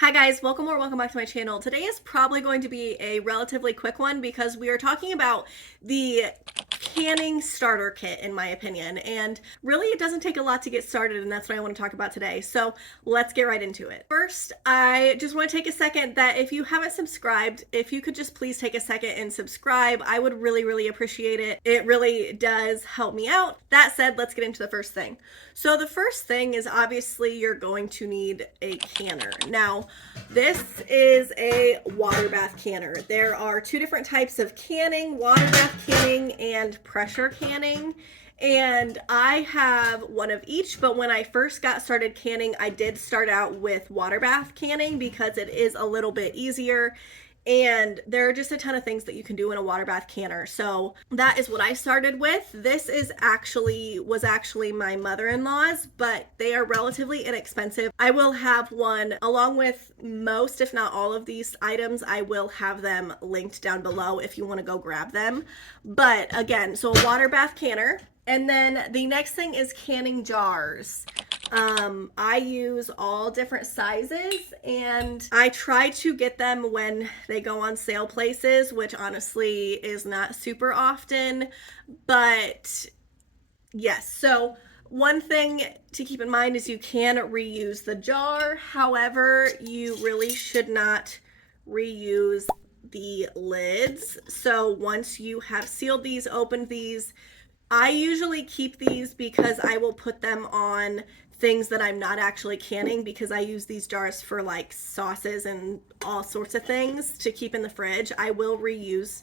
Hi guys, welcome back to my channel. Today is probably going to be a relatively quick one because we are talking about the canning starter kit, in my opinion, and really it doesn't take a lot to get started, and that's what I want to talk about today. So let's get right into it. First, I just want to take a second that if you haven't subscribed, if you could just please take a second and subscribe, I would really appreciate it. It really does help me out. That said, let's get into the first thing. So the first thing is obviously you're going to need a canner. Now, this is a water bath canner. There are two different types of canning: water bath canning and pressure canning. And I have one of each, but when I first got started canning, I did start out with water bath canning because it is a little bit easier. And there are just a ton of things that you can do in a water bath canner. So that is what I started with. This was actually my mother-in-law's, but they are relatively inexpensive. I will have one along with most, if not all of these items. I will have them linked down below if you want to go grab them. But again, so a water bath canner. And then the next thing is canning jars. I use all different sizes, and I try to get them when they go on sale places, which honestly is not super often, but yes. So one thing to keep in mind is you can reuse the jar. However, you really should not reuse the lids. So once you have sealed these, opened these, I usually keep these because I will put them on things that I'm not actually canning, because I use these jars for like sauces and all sorts of things to keep in the fridge. I will reuse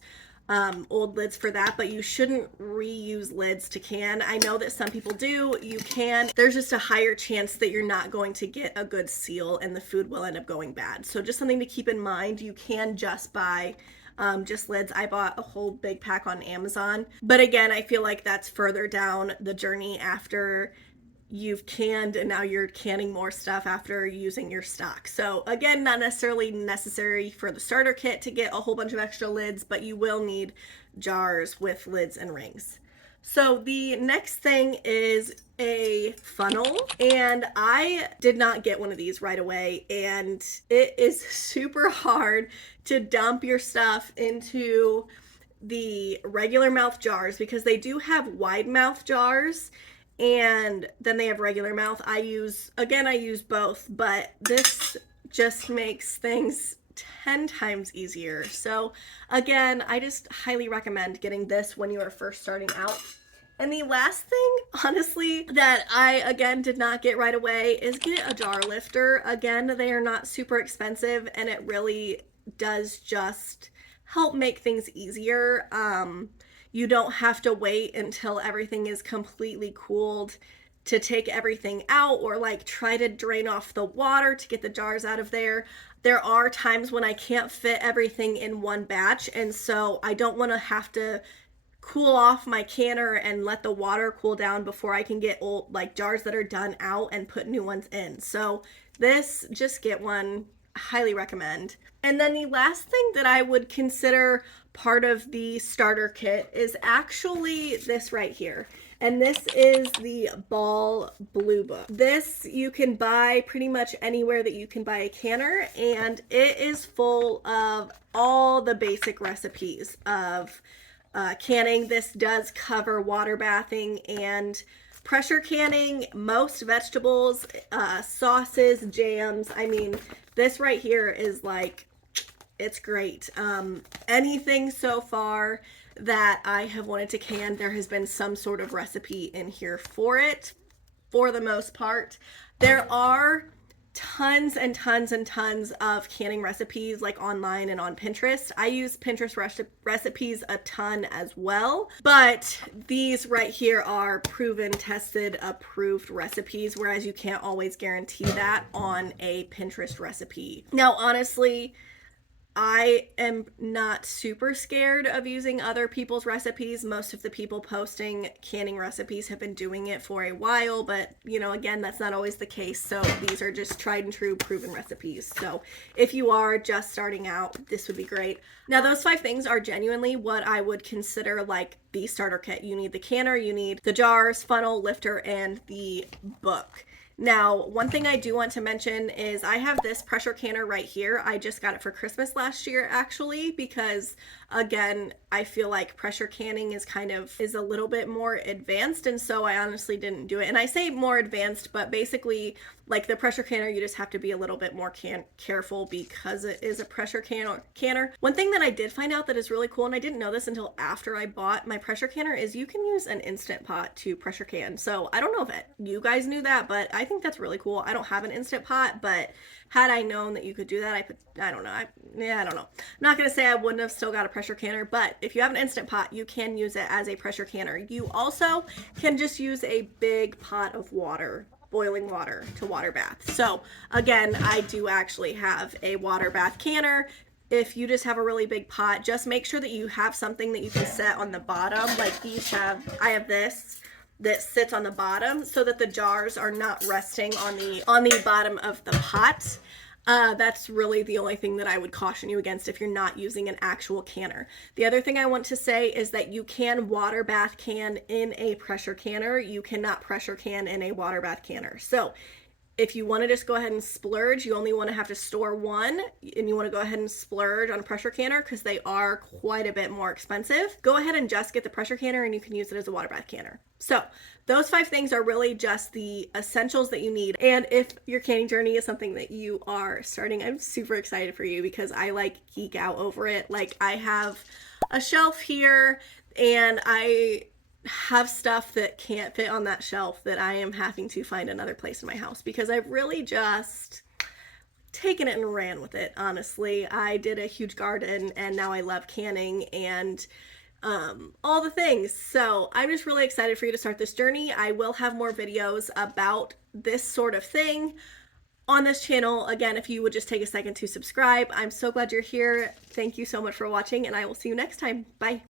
old lids for that, but you shouldn't reuse lids to can. I know that some people do. You can. There's just a higher chance that you're not going to get a good seal and the food will end up going bad. So just something to keep in mind. You can just buy just lids. I bought a whole big pack on Amazon, but again, I feel like that's further down the journey after you've canned and now you're canning more stuff after using your stock. So again, not necessarily necessary for the starter kit to get a whole bunch of extra lids, but you will need jars with lids and rings. So the next thing is a funnel, and I did not get one of these right away, and it is super hard to dump your stuff into the regular mouth jars because they do have wide mouth jars and then they have regular mouth. I use both, but this just makes things 10 times easier. So again, I just highly recommend getting this when you are first starting out. And the last thing, honestly, that I again did not get right away is get a jar lifter. Again, they are not super expensive, and it really does just help make things easier. You don't have to wait until everything is completely cooled to take everything out, or like try to drain off the water to get the jars out of there. There are times when I can't fit everything in one batch, and so I don't want to have to cool off my canner and let the water cool down before I can get old like jars that are done out and put new ones in. So this, just get one. Highly recommend. And then the last thing that I would consider part of the starter kit is actually this right here. And this is the Ball Blue Book. This you can buy pretty much anywhere that you can buy a canner, and it is full of all the basic recipes of canning. This does cover water bathing and pressure canning, most vegetables, sauces, jams. I mean, this right here is like, it's great. Anything so far that I have wanted to can, there has been some sort of recipe in here for it, for the most part. There are tons and tons and tons of canning recipes like online and on Pinterest. I use Pinterest recipes a ton as well, but these right here are proven, tested, approved recipes, whereas you can't always guarantee that on a Pinterest recipe. Now, honestly, I am not super scared of using other people's recipes. Most of the people posting canning recipes have been doing it for a while, but you know, again, that's not always the case. So these are just tried and true proven recipes. So if you are just starting out, this would be great. Now, those 5 things are genuinely what I would consider like the starter kit. You need the canner, you need the jars, funnel, lifter, and the book. Now, one thing I do want to mention is I have this pressure canner right here. I just got it for Christmas last year, actually, because again, I feel like pressure canning is a little bit more advanced, and so I honestly didn't do it. And I say more advanced, but basically, like the pressure canner, you just have to be a little bit more careful because it is a pressure canner. One thing that I did find out that is really cool, and I didn't know this until after I bought my pressure canner, is you can use an Instant Pot to pressure can. So I don't know if you guys knew that, but I think that's really cool. I don't have an Instant Pot, but had I known that you could do that, I don't know. I don't know. I'm not going to say I wouldn't have still got a pressure canner, but if you have an Instant Pot, you can use it as a pressure canner. You also can just use a big pot of water, boiling water, to water bath. So again, I do actually have a water bath canner. If you just have a really big pot, just make sure that you have something that you can set on the bottom. Like I have this that sits on the bottom so that the jars are not resting on the bottom of the pot. That's really the only thing that I would caution you against if you're not using an actual canner. The other thing I want to say is that you can water bath can in a pressure canner. You cannot pressure can in a water bath canner. So if you want to just go ahead and splurge, you only want to have to store one, and you want to go ahead and splurge on a pressure canner because they are quite a bit more expensive, go ahead and just get the pressure canner and you can use it as a water bath canner. So those 5 things are really just the essentials that you need. And if your canning journey is something that you are starting, I'm super excited for you because I like geek out over it. Like I have a shelf here and I have stuff that can't fit on that shelf that I am having to find another place in my house because I've really just taken it and ran with it. Honestly, I did a huge garden and now I love canning and all the things. So I'm just really excited for you to start this journey. I will have more videos about this sort of thing on this channel. Again, if you would just take a second to subscribe. I'm so glad you're here. Thank you so much for watching and I will see you next time. Bye.